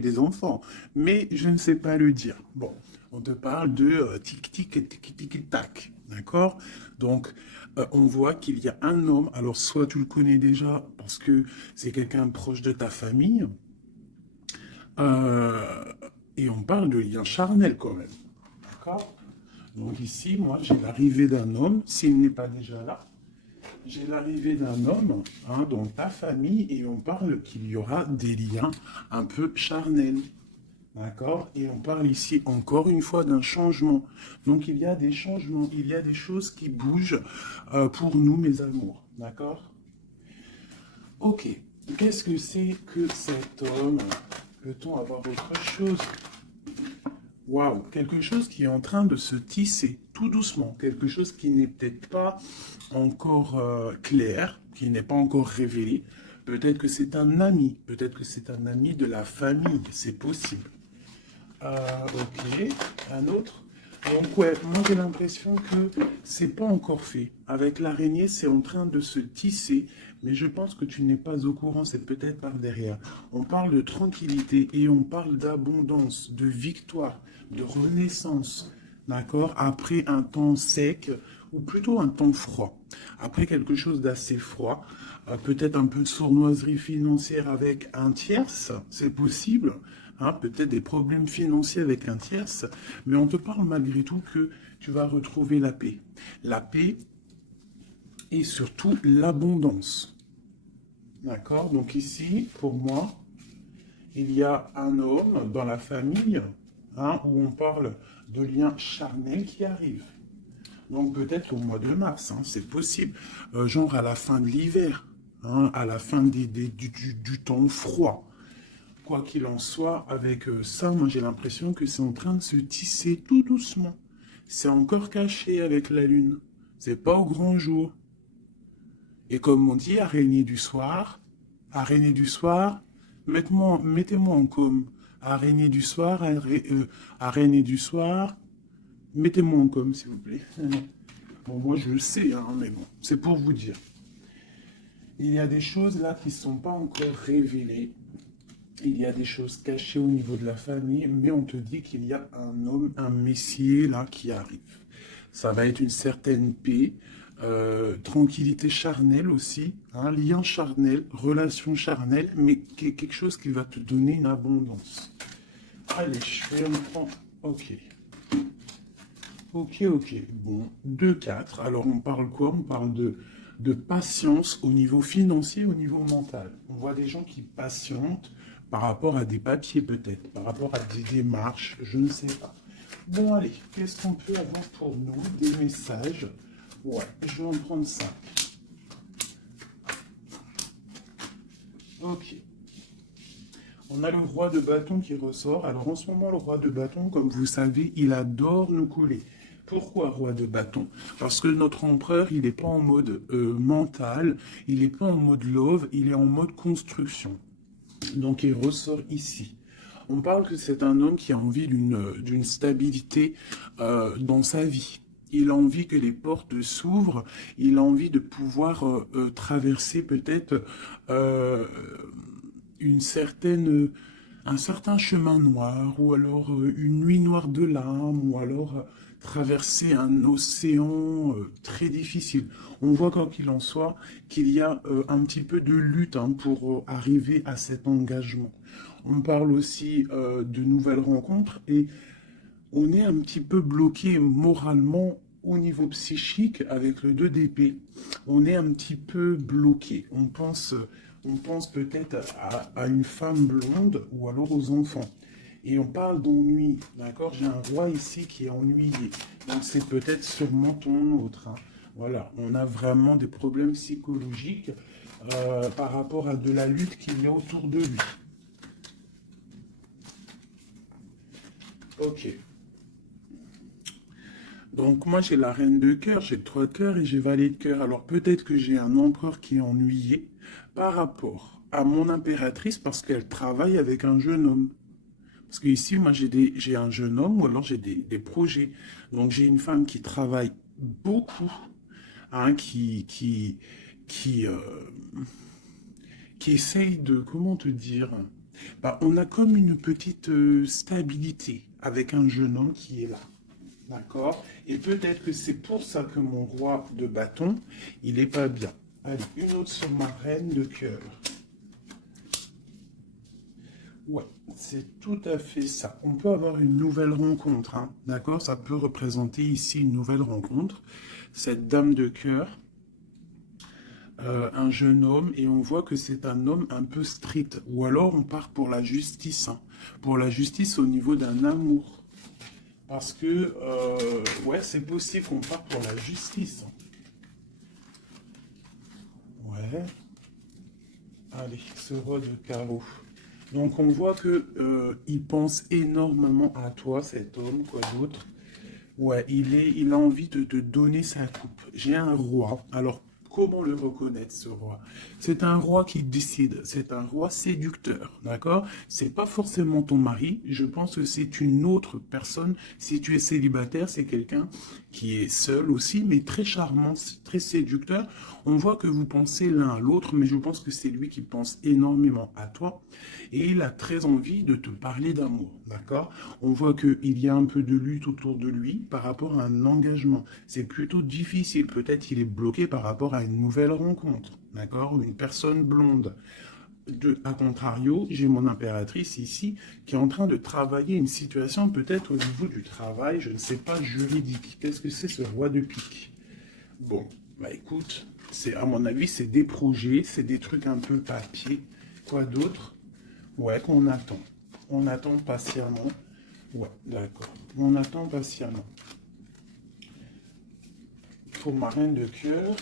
des enfants, mais je ne sais pas le dire. Bon, on te parle de tic-tic et tic-tic-tac, d'accord? Donc, on voit qu'il y a un homme, alors soit tu le connais déjà parce que c'est quelqu'un proche de ta famille, euh, et on parle de lien charnel quand même, d'accord? Donc ici, moi, j'ai l'arrivée d'un homme, s'il n'est pas déjà là, j'ai l'arrivée d'un homme dans ta famille et on parle qu'il y aura des liens un peu charnels. D'accord? Et on parle ici encore une fois d'un changement. Donc il y a des changements, il y a des choses qui bougent pour nous, mes amours. D'accord? Ok. Qu'est-ce que c'est que cet homme? Peut-on avoir autre chose? Waouh! Quelque chose qui est en train de se tisser tout doucement. Quelque chose qui n'est peut-être pas encore clair, qui n'est pas encore révélé. Peut-être que c'est un ami. Peut-être que c'est un ami de la famille. C'est possible. Ok, un autre. Donc ouais, moi j'ai l'impression que c'est pas encore fait. Avec l'araignée, c'est en train de se tisser, mais je pense que tu n'es pas au courant, c'est peut-être par derrière. On parle de tranquillité et on parle d'abondance, de victoire, de renaissance, d'accord? Après un temps sec, ou plutôt un temps froid. Après quelque chose d'assez froid, peut-être un peu de sournoiserie financière avec un tierce, c'est possible, hein, peut-être des problèmes financiers avec un tierce, mais on te parle malgré tout que tu vas retrouver la paix. La paix et surtout l'abondance. D'accord? Donc ici, pour moi, il y a un homme dans la famille où on parle de liens charnels qui arrivent. Donc peut-être au mois de mars, c'est possible. Genre à la fin de l'hiver, à la fin du temps froid. Quoi qu'il en soit, avec ça, moi j'ai l'impression que c'est en train de se tisser tout doucement. C'est encore caché avec la lune. C'est pas au grand jour. Et comme on dit, araignée du soir, mettez-moi en com. Araignée du soir, araignée du soir, mettez-moi en com, s'il vous plaît. Bon, moi je le sais, mais bon, c'est pour vous dire. Il y a des choses là qui ne sont pas encore révélées. Il y a des choses cachées au niveau de la famille, mais on te dit qu'il y a un homme, un messier là qui arrive. Ça va être une certaine paix, tranquillité charnelle aussi, un lien charnel, relation charnelle, mais quelque chose qui va te donner une abondance. Allez, je vais me prendre. Ok. Ok, ok. Bon, 2 4. Alors, on parle quoi? On parle de patience au niveau financier, au niveau mental. On voit des gens qui patientent par rapport à des papiers peut-être, par rapport à des démarches, je ne sais pas. Bon, allez, qu'est-ce qu'on peut avoir pour nous? Des messages. Ouais, je vais en prendre 5. Ok. On a le roi de bâton qui ressort. Alors en ce moment, le roi de bâton, comme vous savez, il adore nous coller. Pourquoi roi de bâton? Parce que notre empereur, il n'est pas en mode mental, il n'est pas en mode love, il est en mode construction. Donc il ressort ici. On parle que c'est un homme qui a envie d'une stabilité dans sa vie. Il a envie que les portes s'ouvrent, il a envie de pouvoir traverser peut-être euh, une certaine, un certain chemin noir, ou alors une nuit noire de larmes, ou alors traverser un océan très difficile. On voit quoi qu'il en soit qu'il y a un petit peu de lutte pour arriver à cet engagement. On parle aussi de nouvelles rencontres et on est un petit peu bloqué moralement au niveau psychique avec le 2 d'épée. On est un petit peu bloqué. On pense peut-être à une femme blonde ou alors aux enfants. Et on parle d'ennui, d'accord? J'ai un roi ici qui est ennuyé. Donc c'est peut-être sûrement ton autre. Voilà, on a vraiment des problèmes psychologiques par rapport à de la lutte qu'il y a autour de lui. Ok. Donc moi j'ai la reine de cœur, j'ai le 3 de cœur et j'ai valet de cœur. Alors peut-être que j'ai un empereur qui est ennuyé par rapport à mon impératrice parce qu'elle travaille avec un jeune homme. Parce que ici, moi j'ai un jeune homme ou alors j'ai des projets. Donc j'ai une femme qui travaille beaucoup, hein, qui, qui essaye de, comment te dire? Bah, on a comme une petite stabilité avec un jeune homme qui est là. D'accord? Et peut-être que c'est pour ça que mon roi de bâton, il est pas bien. Allez, une autre sur ma reine de cœur. Ouais, c'est tout à fait ça. On peut avoir une nouvelle rencontre, hein, d'accord? Ça peut représenter ici une nouvelle rencontre. Cette dame de cœur, un jeune homme, et on voit que c'est un homme un peu strict. Ou alors on part pour la justice, hein, pour la justice au niveau d'un amour. Parce que, ouais, c'est possible qu'on parte pour la justice. Ouais. Allez, ce roi de carreau. Donc on voit que il pense énormément à toi, cet homme, quoi d'autre. Ouais, il a envie de te donner sa coupe. J'ai un roi. Alors, comment le reconnaître, ce roi? C'est un roi qui décide. C'est un roi séducteur, d'accord? C'est pas forcément ton mari. Je pense que c'est une autre personne. Si tu es célibataire, c'est quelqu'un qui est seul aussi, mais très charmant, très séducteur. On voit que vous pensez l'un à l'autre, mais je pense que c'est lui qui pense énormément à toi. Et il a très envie de te parler d'amour, d'accord? On voit qu'il y a un peu de lutte autour de lui par rapport à un engagement. C'est plutôt difficile. Peut-être qu'il est bloqué par rapport à une nouvelle rencontre, d'accord? Une personne blonde. A contrario, j'ai mon impératrice ici qui est en train de travailler une situation peut-être au niveau du travail, je ne sais pas, juridique. Qu'est-ce que c'est ce roi de pique? Bon, bah écoute, à mon avis, c'est des projets, c'est des trucs un peu papier. Quoi d'autre? Ouais, qu'on attend. On attend patiemment. Ouais, d'accord. On attend patiemment. Pour ma reine de cœur.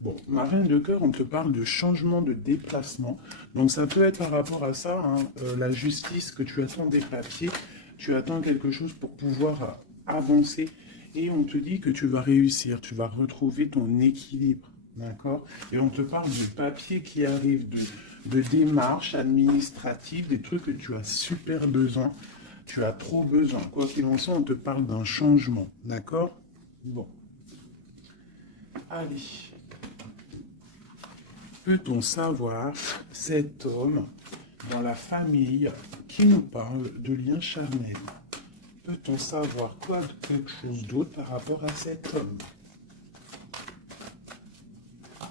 Bon, ma reine de cœur, on te parle de changement de déplacement. Donc ça peut être par rapport à ça, hein, la justice, que tu attends des papiers, tu attends quelque chose pour pouvoir avancer. Et on te dit que tu vas réussir, tu vas retrouver ton équilibre. D'accord? Et on te parle de papiers qui arrivent, de démarches administratives, des trucs que tu as super besoin. Tu as trop besoin. Quoi qu'il en soit, on te parle d'un changement. D'accord? Bon. Allez. Peut-on savoir cet homme dans la famille qui nous parle de liens charnels? Peut-on savoir quelque chose d'autre par rapport à cet homme?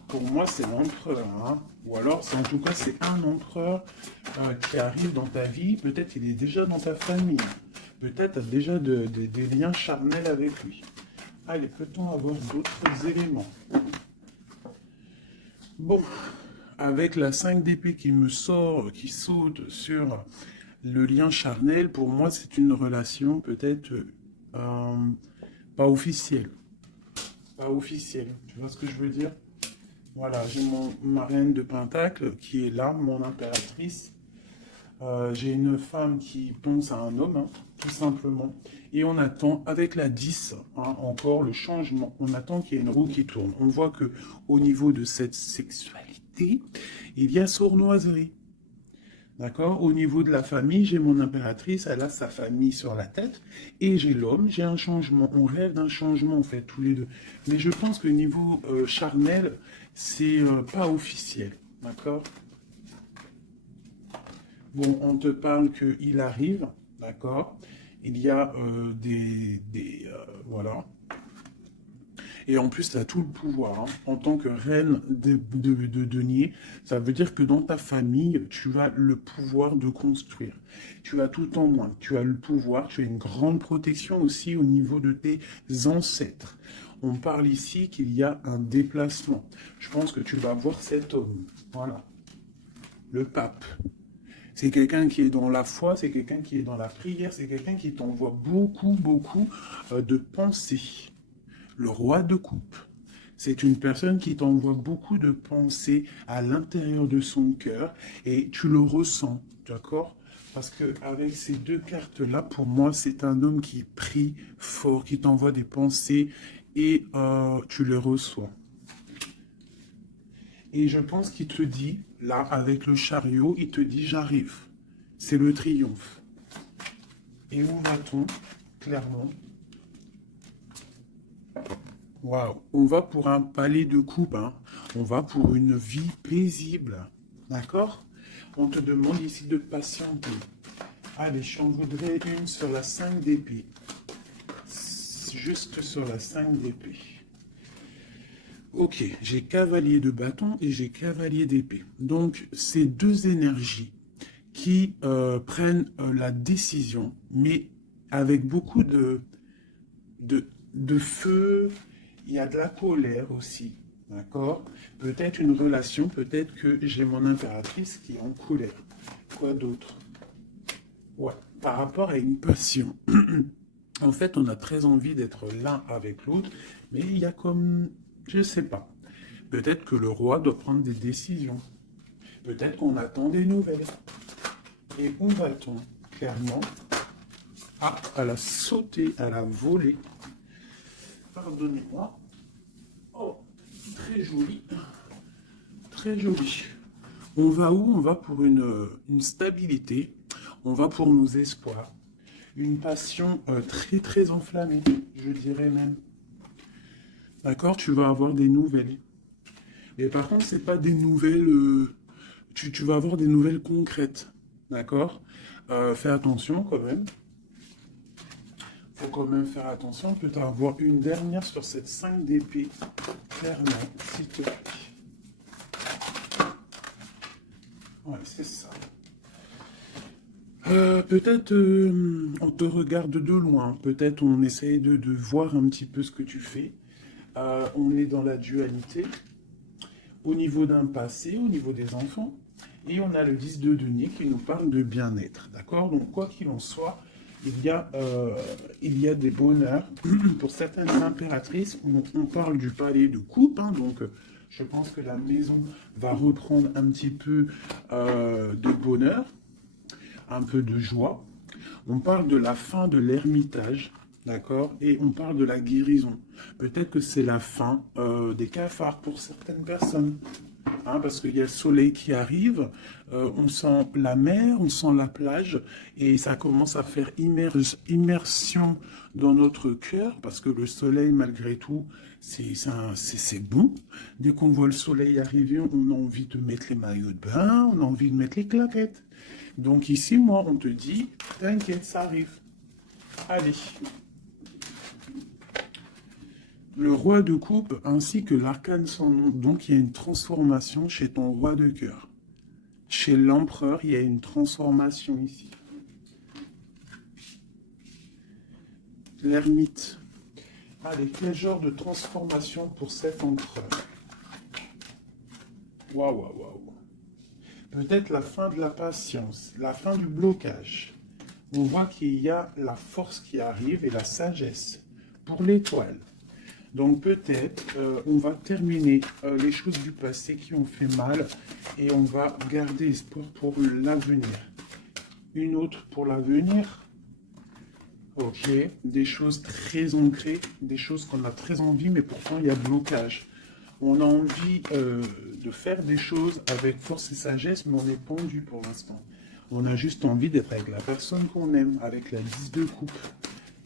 Pour moi, c'est l'empereur, hein? Ou alors, en tout cas, c'est un empereur qui arrive dans ta vie. Peut-être il est déjà dans ta famille. Peut-être déjà des liens charnels avec lui. Allez, peut-on avoir d'autres éléments? Bon, avec la 5 d'épée qui me sort, qui saute sur le lien charnel, pour moi, c'est une relation peut-être pas officielle. Pas officielle. Tu vois ce que je veux dire? Voilà, j'ai ma reine de Pentacle qui est là, mon impératrice. J'ai une femme qui pense à un homme, hein, tout simplement. Et on attend, avec la 10, hein, encore le changement. On attend qu'il y ait une roue qui tourne. On voit que au niveau de cette sexualité, il y a sournoiserie. D'accord? Au niveau de la famille, j'ai mon impératrice, elle a sa famille sur la tête. Et j'ai l'homme, j'ai un changement. On rêve d'un changement, en fait, tous les deux. Mais je pense que niveau charnel, c'est pas officiel. D'accord? Bon, on te parle qu'il arrive, d'accord? Il y a voilà. Et en plus, tu as tout le pouvoir, hein. En tant que reine de denier, ça veut dire que dans ta famille, tu as le pouvoir de construire. Tu as tout en moins. Tu as le pouvoir, tu as une grande protection aussi au niveau de tes ancêtres. On parle ici qu'il y a un déplacement. Je pense que tu vas voir cet homme. Voilà. Le pape. C'est quelqu'un qui est dans la foi, c'est quelqu'un qui est dans la prière, c'est quelqu'un qui t'envoie beaucoup, beaucoup de pensées. Le roi de coupe. C'est une personne qui t'envoie beaucoup de pensées à l'intérieur de son cœur et tu le ressens, d'accord? Parce que avec ces deux cartes-là, pour moi, c'est un homme qui prie fort, qui t'envoie des pensées et tu les reçois. Et je pense qu'il te dit, là, avec le chariot, il te dit, j'arrive. C'est le triomphe. Et où va-t-on, clairement? Waouh, on va pour un palais de coupe, hein. On va pour une vie paisible, d'accord? On te demande ici de patienter. Allez, j'en voudrais une sur la 5 d'épée. Juste sur la 5 d'épée. Ok, j'ai cavalier de bâton et j'ai cavalier d'épée. Donc, c'est deux énergies qui prennent la décision, mais avec beaucoup de feu. Il y a de la colère aussi, d'accord? Peut-être une relation, peut-être que j'ai mon impératrice qui est en colère. Quoi d'autre? Ouais, par rapport à une passion. En fait, on a très envie d'être l'un avec l'autre, mais il y a comme, je sais pas. Peut-être que le roi doit prendre des décisions. Peut-être qu'on attend des nouvelles. Et où va-t-on? Clairement. Ah, elle a sauté, elle a volé. Pardonnez-moi. Oh, très joli. Très joli. On va où? On va pour une stabilité. On va pour nos espoirs. Une passion très très enflammée, je dirais même. D'accord? Tu vas avoir des nouvelles. Mais par contre, c'est pas des nouvelles... tu vas avoir des nouvelles concrètes. D'accord? Fais attention quand même. Faut quand même faire attention. Peut avoir une dernière sur cette 5 d'épée. Clairement, s'il te plaît. Ouais, c'est ça. Peut-être on te regarde de loin. Peut-être on essaye de voir un petit peu ce que tu fais. On est dans la dualité. Au niveau d'un passé, au niveau des enfants. Et on a le 10 de denier qui nous parle de bien-être. D'accord? Donc, quoi qu'il en soit, il y a des bonheurs. Pour certaines impératrices, on parle du palais de coupe. Hein, donc, je pense que la maison va reprendre un petit peu de bonheur, un peu de joie. On parle de la fin de l'ermitage. D'accord? Et on parle de la guérison. Peut-être que c'est la fin des cafards pour certaines personnes. Hein, parce qu'il y a le soleil qui arrive, on sent la mer, on sent la plage, et ça commence à faire immersion dans notre cœur, parce que le soleil, malgré tout, c'est bon. Dès qu'on voit le soleil arriver, on a envie de mettre les maillots de bain, on a envie de mettre les claquettes. Donc ici, moi, on te dit, t'inquiète, ça arrive. Allez. Le roi de coupe ainsi que l'arcane sans nom. Donc il y a une transformation chez ton roi de cœur. Chez l'empereur, il y a une transformation ici. L'ermite. Allez, quel genre de transformation pour cet empereur? Waouh, waouh, waouh. Peut-être la fin de la patience, la fin du blocage. On voit qu'il y a la force qui arrive et la sagesse pour l'étoile. Donc peut-être on va terminer les choses du passé qui ont fait mal et on va garder espoir pour l'avenir. Une autre pour l'avenir. Ok, des choses très ancrées, des choses qu'on a très envie, mais pourtant il y a blocage. On a envie de faire des choses avec force et sagesse, mais on est pendu pour l'instant. On a juste envie d'être avec la personne qu'on aime, avec la 10 de coupe.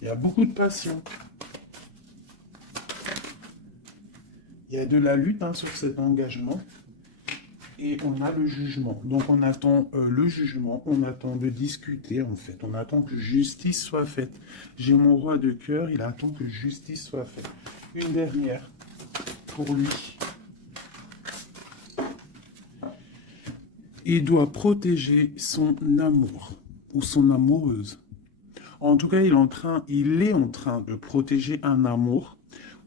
Il y a beaucoup de passion. Il y a de la lutte sur cet engagement et on a le jugement. Donc on attend le jugement, on attend de discuter en fait. On attend que justice soit faite. J'ai mon roi de cœur, il attend que justice soit faite. Une dernière pour lui. Il doit protéger son amour ou son amoureuse. En tout cas, il est en train de protéger un amour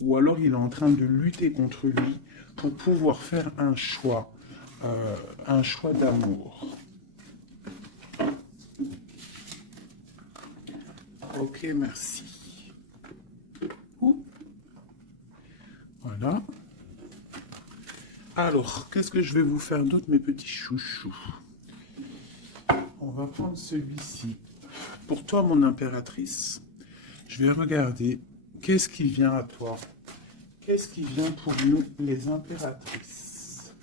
ou alors il est en train de lutter contre lui pour pouvoir faire un choix d'amour. Ok, merci. Ouh. Voilà. Alors, qu'est-ce que je vais vous faire d'autre, mes petits chouchous? On va prendre celui-ci. Pour toi, mon impératrice, je vais regarder qu'est-ce qui vient à toi. Qu'est-ce qui vient pour nous, les impératrices?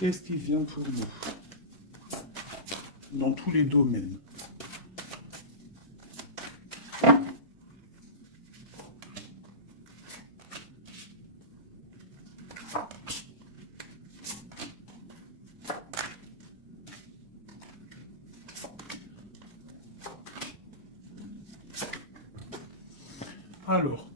Qu'est-ce qui vient pour nous? Dans tous les domaines. Alors,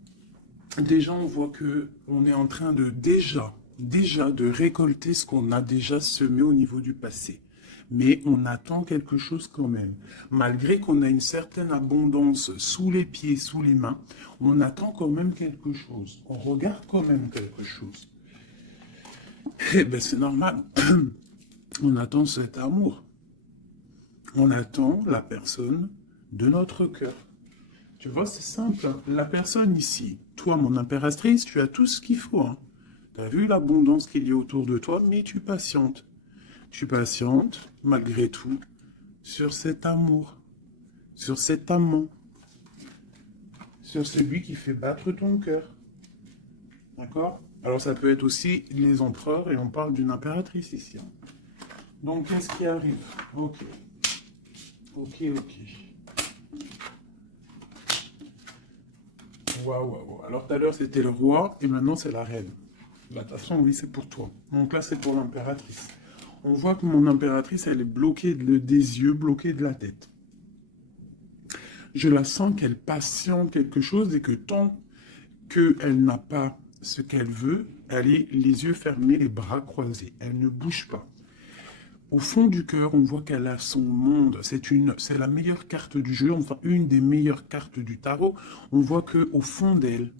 déjà, on voit que on est en train de déjà de récolter ce qu'on a déjà semé au niveau du passé. Mais on attend quelque chose quand même. Malgré qu'on a une certaine abondance sous les pieds, sous les mains, on attend quand même quelque chose. On regarde quand même quelque chose. Eh bien, c'est normal. On attend cet amour. On attend la personne de notre cœur. Tu vois, c'est simple. La personne ici, toi, mon impératrice, tu as tout ce qu'il faut. Hein. Tu as vu l'abondance qu'il y a autour de toi, mais tu patientes. Tu patientes, malgré tout, sur cet amour, sur cet amant, sur celui qui fait battre ton cœur. D'accord? Alors, ça peut être aussi les empereurs, et on parle d'une impératrice ici. Hein. Donc, qu'est-ce qui arrive? Ok. Ok. Waouh. Alors, tout à l'heure, c'était le roi, et maintenant, c'est la reine. Bah, de toute façon, oui, c'est pour toi. Donc là, c'est pour l'impératrice. On voit que mon impératrice, elle est bloquée des yeux, bloquée de la tête. Je la sens qu'elle patiente quelque chose et que tant qu'elle n'a pas ce qu'elle veut, elle est les yeux fermés, les bras croisés. Elle ne bouge pas. Au fond du cœur, on voit qu'elle a son monde. C'est la meilleure carte du jeu, enfin une des meilleures cartes du tarot. On voit qu'au fond d'elle,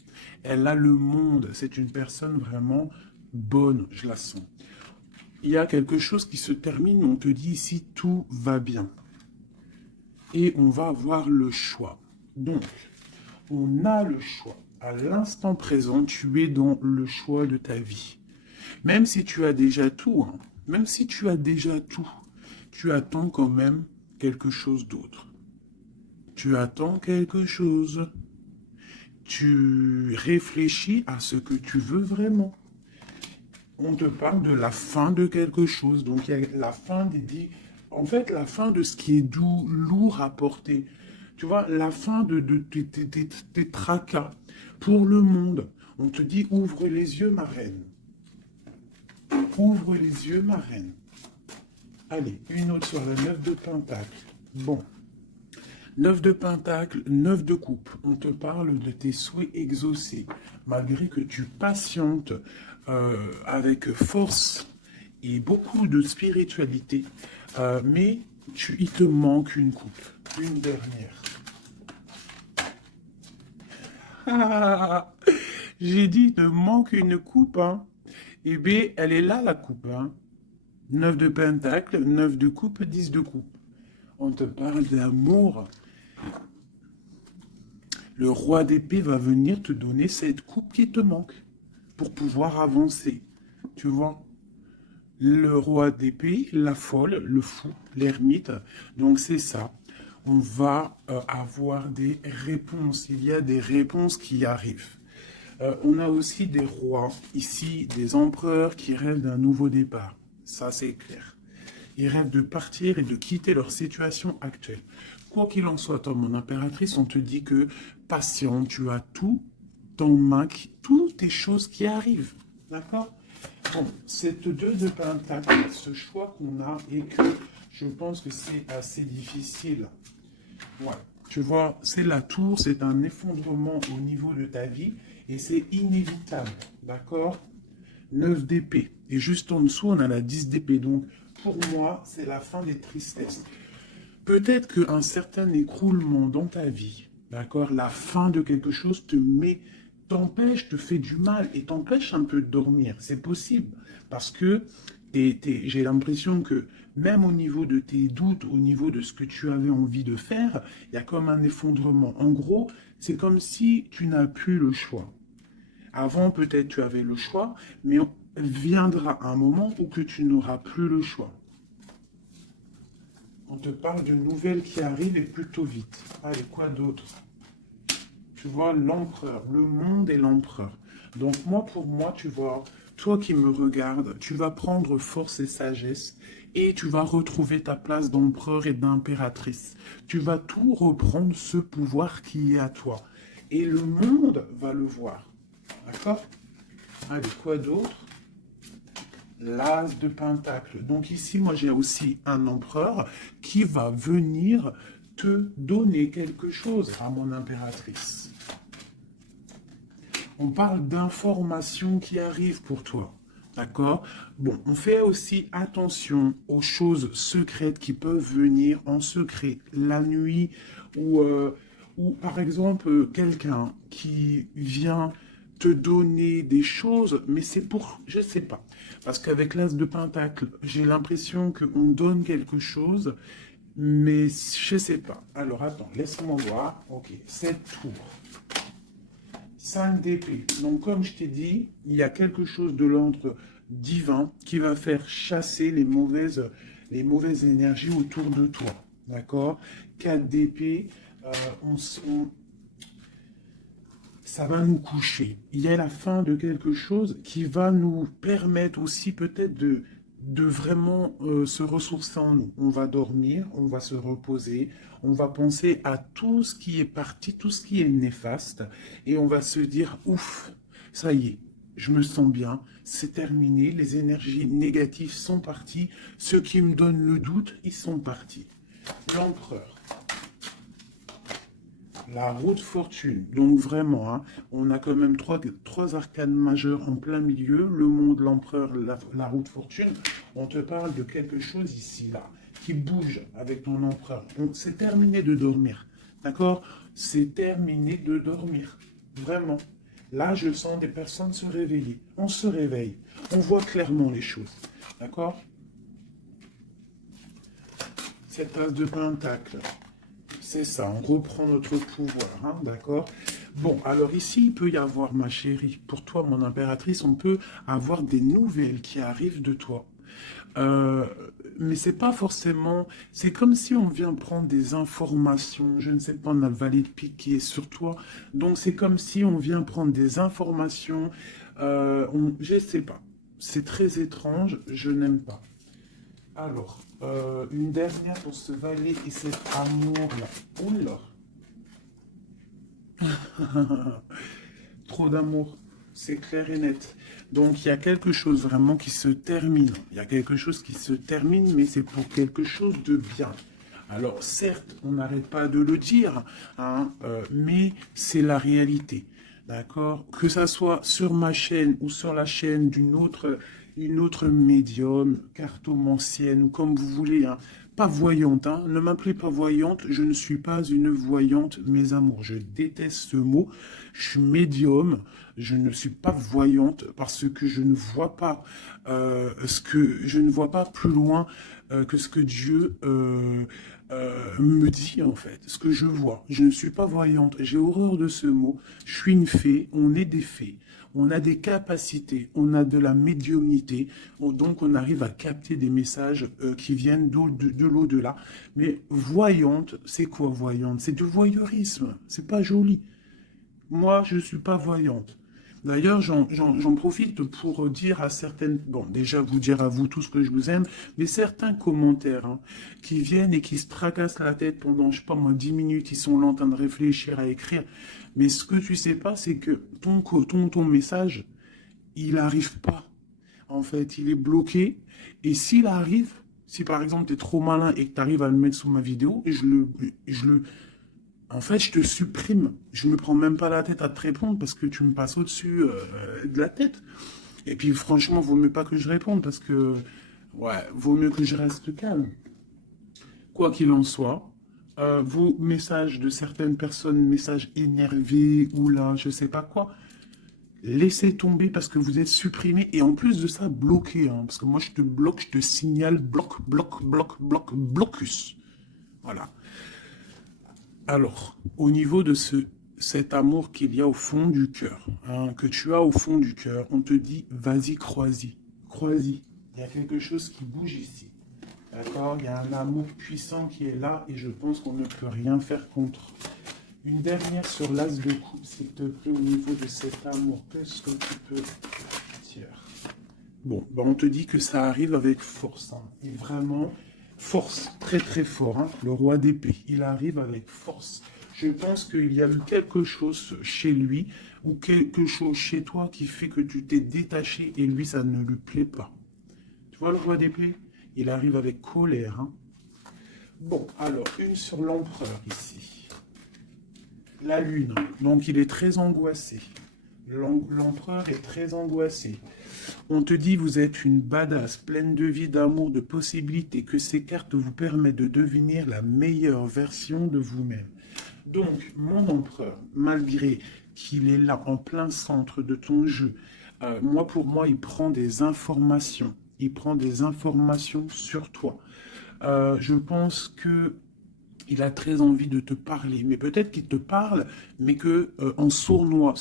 elle a le monde. C'est une personne vraiment bonne, je la sens. Il y a quelque chose qui se termine, on te dit ici, tout va bien. Et on va avoir le choix. Donc, on a le choix. À l'instant présent, tu es dans le choix de ta vie. Même si tu as déjà tout, hein, même si tu as déjà tout, tu attends quand même quelque chose d'autre. Tu attends quelque chose. Tu réfléchis à ce que tu veux vraiment. On te parle de la fin de quelque chose. Donc, il y a la fin en fait, la fin de ce qui est doux, lourd à porter. Tu vois, la fin de tes tracas pour le monde. On te dit, ouvre les yeux, ma reine. Ouvre les yeux, ma reine. Allez, une autre sur la 9 de Pentacle. Bon. 9 de Pentacle, 9 de coupe. On te parle de tes souhaits exaucés. Malgré que tu patientes avec force et beaucoup de spiritualité. Mais il te manque une coupe. Une dernière. J'ai dit, il te manque une coupe. Hein. Eh bien, elle est là, la coupe. Hein. 9 de Pentacle, 9 de coupe, 10 de coupe. On te parle d'amour. Le roi d'épée va venir te donner cette coupe qui te manque pour pouvoir avancer. Tu vois? Le roi d'épée, la folle, le fou, l'ermite. Donc c'est ça. On va avoir des réponses. Il y a des réponses qui arrivent. On a aussi des rois, ici, des empereurs qui rêvent d'un nouveau départ. Ça, c'est clair. Ils rêvent de partir et de quitter leur situation actuelle. Quoi qu'il en soit, toi, mon impératrice, on te dit que patient, tu as tout en main, toutes tes choses qui arrivent. D'accord? Bon, cette 2 de Pentacle, ce choix qu'on a et que je pense que c'est assez difficile. Ouais. Tu vois, c'est la tour, c'est un effondrement au niveau de ta vie et c'est inévitable. D'accord? 9 d'épée. Et juste en dessous, on a la 10 d'épée. Donc, pour moi, c'est la fin des tristesses. Peut-être qu'un certain écroulement dans ta vie, d'accord, la fin de quelque chose t'empêche, te fait du mal et t'empêche un peu de dormir. C'est possible. Parce que j'ai l'impression que même au niveau de tes doutes, au niveau de ce que tu avais envie de faire, il y a comme un effondrement. En gros, c'est comme si tu n'as plus le choix. Avant, peut-être tu avais le choix, mais viendra un moment où que tu n'auras plus le choix. On te parle de nouvelles qui arrivent et plutôt vite. Allez, quoi d'autre? Tu vois, l'empereur, le monde et l'empereur. Donc moi, pour moi, tu vois, toi qui me regardes, tu vas prendre force et sagesse et tu vas retrouver ta place d'empereur et d'impératrice. Tu vas tout reprendre ce pouvoir qui est à toi. Et le monde va le voir. D'accord? Allez, quoi d'autre? L'as de Pentacle. Donc ici, moi, j'ai aussi un empereur qui va venir te donner quelque chose à mon impératrice. On parle d'informations qui arrivent pour toi. D'accord? Bon, on fait aussi attention aux choses secrètes qui peuvent venir en secret la nuit ou par exemple, quelqu'un qui vient te donner des choses, mais c'est pour, je sais pas. Parce qu'avec l'As de Pentacle, j'ai l'impression qu'on donne quelque chose, mais je sais pas. Alors attends, laisse-moi voir. Ok, 7 tours. 5 d'épée. Donc, comme je t'ai dit, il y a quelque chose de l'ordre divin qui va faire chasser les mauvaises énergies autour de toi. D'accord? 4 d'épée, ça va nous coucher. Il y a la fin de quelque chose qui va nous permettre aussi peut-être de vraiment se ressourcer en nous. On va dormir, on va se reposer, on va penser à tout ce qui est parti, tout ce qui est néfaste, et on va se dire, ouf, ça y est, je me sens bien, c'est terminé, les énergies négatives sont parties, ceux qui me donnent le doute, ils sont partis. L'empereur. La roue de fortune. Donc vraiment, hein, on a quand même trois arcanes majeures en plein milieu. Le monde, l'empereur, la roue de fortune. On te parle de quelque chose ici, là, qui bouge avec ton empereur. Donc c'est terminé de dormir. D'accord? C'est terminé de dormir. Vraiment. Là, je sens des personnes se réveiller. On se réveille. On voit clairement les choses. D'accord? Cette as de pentacle. C'est ça, on reprend notre pouvoir, hein, d'accord? Bon, alors ici, il peut y avoir, ma chérie, pour toi, mon impératrice, on peut avoir des nouvelles qui arrivent de toi. Euh, mais c'est pas forcément... C'est comme si on vient prendre des informations, je ne sais pas, on a le valet de pique qui est sur toi. Donc c'est comme si on vient prendre des informations, je sais pas. C'est très étrange, je n'aime pas. Alors, une dernière pour ce valet et cet amour-là. Oula! Trop d'amour, c'est clair et net. Donc, il y a quelque chose vraiment qui se termine. Il y a quelque chose qui se termine, mais c'est pour quelque chose de bien. Alors, certes, on n'arrête pas de le dire, hein, mais c'est la réalité. D'accord? Que ça soit sur ma chaîne ou sur la chaîne une autre médium, cartomancienne ou comme vous voulez, hein. Pas voyante, hein. Ne m'appelez pas voyante, je ne suis pas une voyante, mes amours. Je déteste ce mot. Je suis médium, je ne suis pas voyante parce que je ne vois pas je ne vois pas plus loin que ce que Dieu me dit en fait, ce que je vois. Je ne suis pas voyante, j'ai horreur de ce mot. Je suis une fée, on est des fées. On a des capacités, on a de la médiumnité, donc on arrive à capter des messages qui viennent de l'au-delà. Mais voyante, c'est quoi voyante? C'est du voyeurisme, c'est pas joli. Moi, je ne suis pas voyante. D'ailleurs, j'en profite pour dire à certaines... Bon, déjà, vous dire à vous tous que je vous aime, mais certains commentaires hein, qui viennent et qui se tracassent la tête pendant, je sais pas moi, 10 minutes, ils sont là en train de réfléchir à écrire. Mais ce que tu sais pas, c'est que ton message, il n'arrive pas. En fait, il est bloqué. Et s'il arrive, si par exemple, tu es trop malin et que tu arrives à le mettre sous ma vidéo, en fait, je te supprime. Je me prends même pas la tête à te répondre parce que tu me passes au-dessus de la tête. Et puis, franchement, vaut mieux pas que je réponde parce que, ouais, vaut mieux que je reste calme. Quoi qu'il en soit, vos messages de certaines personnes, messages énervés ou là, je sais pas quoi, laissez tomber parce que vous êtes supprimé et en plus de ça, bloqué. Hein, parce que moi, je te bloque, je te signale bloc, bloc, bloc, bloc, blocus. Voilà. Alors, au niveau de cet amour qu'il y a au fond du cœur, hein, que tu as au fond du cœur, on te dit, vas-y, crois-y. Crois-y. Il y a quelque chose qui bouge ici. D'accord? Il y a un amour puissant qui est là et je pense qu'on ne peut rien faire contre. Une dernière sur l'as de coupe, s'il te plaît, au niveau de cet amour. Qu'est-ce que tu peux dire? Bon, ben on te dit que ça arrive avec force. Hein, et vraiment, force, très très fort. Hein, le roi d'épée, il arrive avec force. Je pense qu'il y a eu quelque chose chez lui ou quelque chose chez toi qui fait que tu t'es détaché et lui, ça ne lui plaît pas. Tu vois le roi d'épée? Il arrive avec colère. Hein. Bon, alors, une sur l'empereur ici. La lune, donc il est très angoissé. L'empereur est très angoissé. On te dit, vous êtes une badass, pleine de vie, d'amour, de possibilités, que ces cartes vous permettent de devenir la meilleure version de vous-même. Donc, mon empereur, malgré qu'il est là, en plein centre de ton jeu, pour moi, il prend des informations. Il prend des informations sur toi. Je pense que il a très envie de te parler, mais peut-être qu'il te parle, mais que en sournois,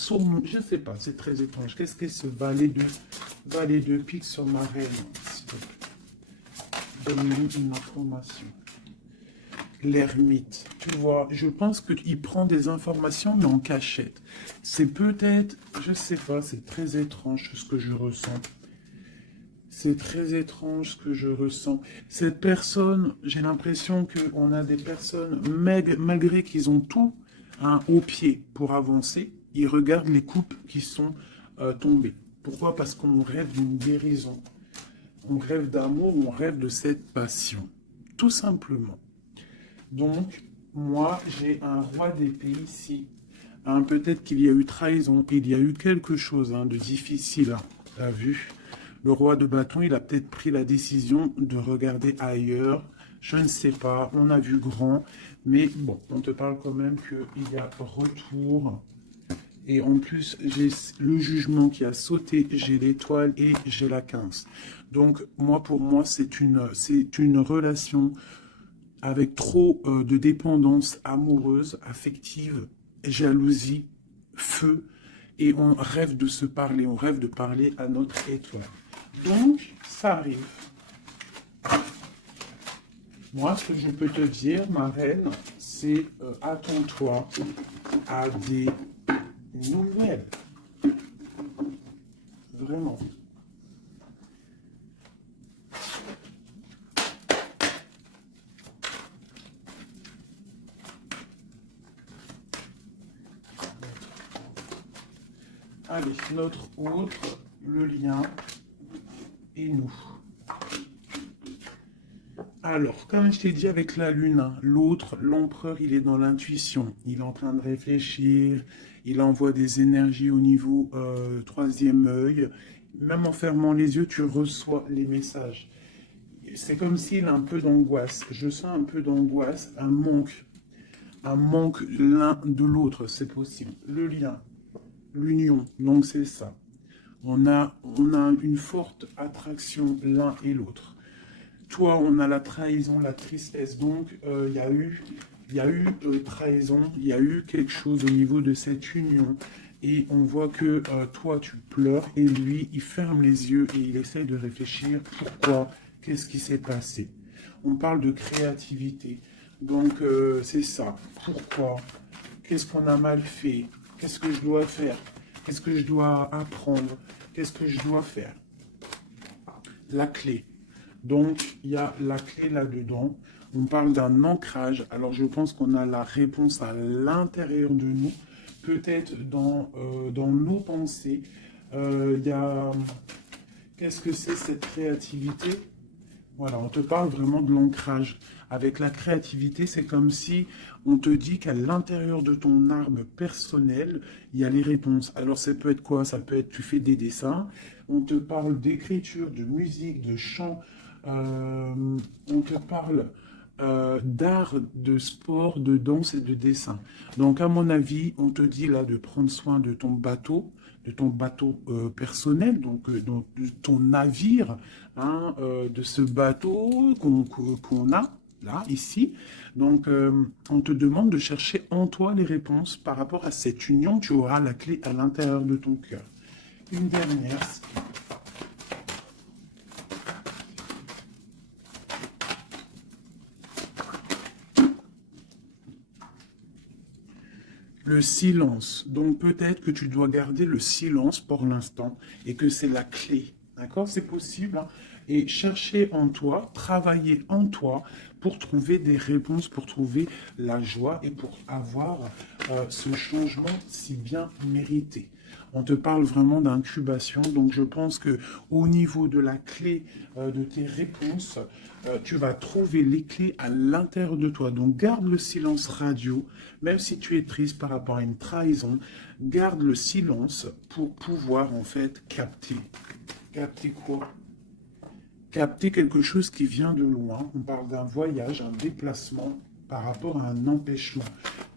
je ne sais pas, c'est très étrange. Qu'est-ce que ce valet de pique sur ma reine? Donne-moi une information. L'ermite, tu vois, je pense qu'il prend des informations, mais en cachette. C'est peut-être, je ne sais pas, c'est très étrange ce que je ressens. C'est très étrange ce que je ressens. Cette personne, j'ai l'impression qu'on a des personnes, malgré qu'ils ont tout au pied pour avancer, ils regardent les coupes qui sont tombées. Pourquoi? Parce qu'on rêve d'une guérison. On rêve d'amour, on rêve de cette passion. Tout simplement. Donc, moi, j'ai un roi d'épée ici. Peut-être qu'il y a eu trahison, il y a eu quelque chose de difficile, t'as vu? Le roi de bâton, il a peut-être pris la décision de regarder ailleurs. Je ne sais pas, on a vu grand. Mais bon, on te parle quand même qu'il y a retour. Et en plus, j'ai le jugement qui a sauté, j'ai l'étoile et j'ai la 15. Donc, pour moi, c'est une relation avec trop de dépendance amoureuse, affective, jalousie, feu. Et on rêve de se parler, on rêve de parler à notre étoile. Donc, ça arrive. Moi, ce que je peux te dire, ma reine, c'est attends-toi à des nouvelles. Vraiment. Allez, notre autre, le lien et nous. Alors, comme je t'ai dit avec la lune, l'autre, l'empereur, il est dans l'intuition. Il est en train de réfléchir, il envoie des énergies au niveau troisième œil. Même en fermant les yeux, tu reçois les messages. C'est comme s'il a un peu d'angoisse. Je sens un peu d'angoisse, un manque l'un de l'autre, c'est possible. Le lien, l'union, donc c'est ça. On a une forte attraction l'un et l'autre. Toi, on a la trahison, la tristesse. Donc, il y a eu trahison, il y a eu quelque chose au niveau de cette union. Et on voit que toi, tu pleures et lui, il ferme les yeux et il essaie de réfléchir. Pourquoi? Qu'est-ce qui s'est passé? On parle de créativité. Donc, c'est ça. Pourquoi? Qu'est-ce qu'on a mal fait? Qu'est-ce que je dois faire? Qu'est-ce que je dois apprendre? Qu'est-ce que je dois faire? La clé. Donc, il y a la clé là-dedans. On parle d'un ancrage. Alors, je pense qu'on a la réponse à l'intérieur de nous. Peut-être dans nos pensées. Qu'est-ce que c'est cette créativité? Voilà, on te parle vraiment de l'ancrage. Avec la créativité, c'est comme si on te dit qu'à l'intérieur de ton arbre personnel, il y a les réponses. Alors, ça peut être quoi? Ça peut être, tu fais des dessins, on te parle d'écriture, de musique, de chant, on te parle d'art, de sport, de danse et de dessin. Donc, à mon avis, on te dit là de prendre soin de ton bateau personnel, donc de ton navire, de ce bateau qu'on a là, ici. Donc, on te demande de chercher en toi les réponses par rapport à cette union. Tu auras la clé à l'intérieur de ton cœur. Une dernière. Le silence. Donc peut-être que tu dois garder le silence pour l'instant et que c'est la clé. D'accord? C'est possible. Et chercher en toi, travailler en toi pour trouver des réponses, pour trouver la joie et pour avoir ce changement si bien mérité. On te parle vraiment d'incubation. Donc, je pense que au niveau de la clé de tes réponses, tu vas trouver les clés à l'intérieur de toi. Donc, garde le silence radio, même si tu es triste par rapport à une trahison. Garde le silence pour pouvoir, en fait, capter. Capter quoi? Capter quelque chose qui vient de loin. On parle d'un voyage, un déplacement par rapport à un empêchement.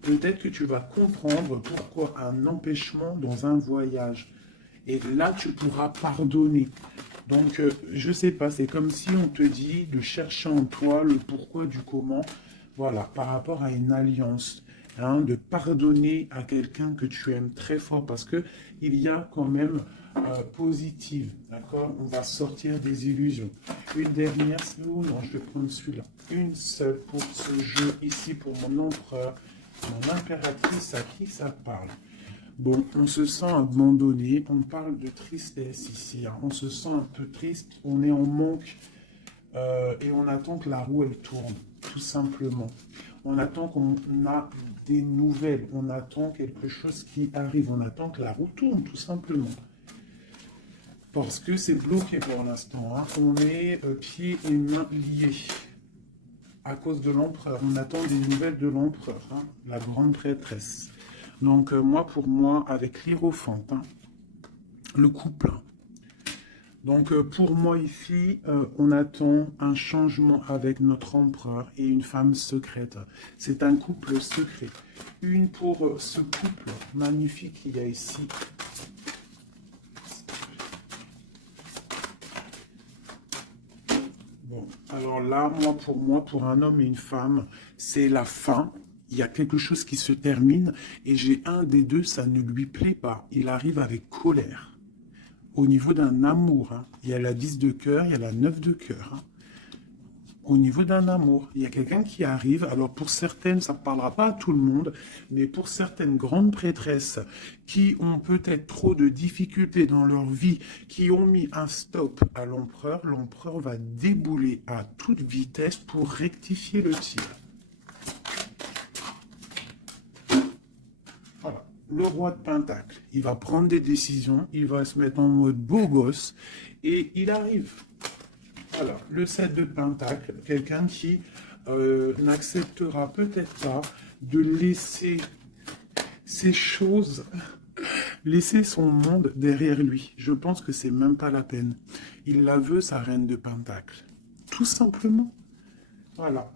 Peut-être que tu vas comprendre pourquoi un empêchement dans un voyage. Et là, tu pourras pardonner. Donc, je sais pas, c'est comme si on te dit de chercher en toi le pourquoi du comment. Voilà, par rapport à une alliance. Hein, de pardonner à quelqu'un que tu aimes très fort parce que il y a quand même positive, d'accord? On va sortir des illusions. Une dernière, c'est où? Non, je vais prendre celui-là. Une seule pour ce jeu ici, pour mon empereur, mon impératrice, à qui ça parle? Bon, on se sent abandonné, on parle de tristesse ici, hein. On se sent un peu triste, on est en manque et on attend que la roue elle tourne, tout simplement. On attend qu'on a des nouvelles, on attend quelque chose qui arrive, on attend que la roue tourne, tout simplement. Parce que c'est bloqué pour l'instant, hein. On est pieds et mains liés à cause de l'empereur. On attend des nouvelles de l'empereur, hein, la grande prêtresse. Donc moi, pour moi, avec l'Hiérophante, hein, le couple. Donc pour moi ici, on attend un changement avec notre empereur et une femme secrète. C'est un couple secret. Une pour ce couple magnifique qu'il y a ici. Bon, alors là, moi, pour un homme et une femme, c'est la fin. Il y a quelque chose qui se termine et j'ai un des deux, ça ne lui plaît pas. Il arrive avec colère. Au niveau d'un amour, hein, il y a la 10 de cœur, il y a la 9 de cœur. Hein. Au niveau d'un amour, il y a quelqu'un qui arrive. Alors pour certaines, ça ne parlera pas à tout le monde, mais pour certaines grandes prêtresses qui ont peut-être trop de difficultés dans leur vie, qui ont mis un stop à l'empereur va débouler à toute vitesse pour rectifier le tir. Voilà. Le roi de Pentacle, il va prendre des décisions, il va se mettre en mode beau gosse et il arrive. Voilà, le 7 de Pentacle, quelqu'un qui n'acceptera peut-être pas de laisser ces choses, laisser son monde derrière lui. Je pense que c'est même pas la peine. Il la veut, sa reine de Pentacle. Tout simplement. Voilà.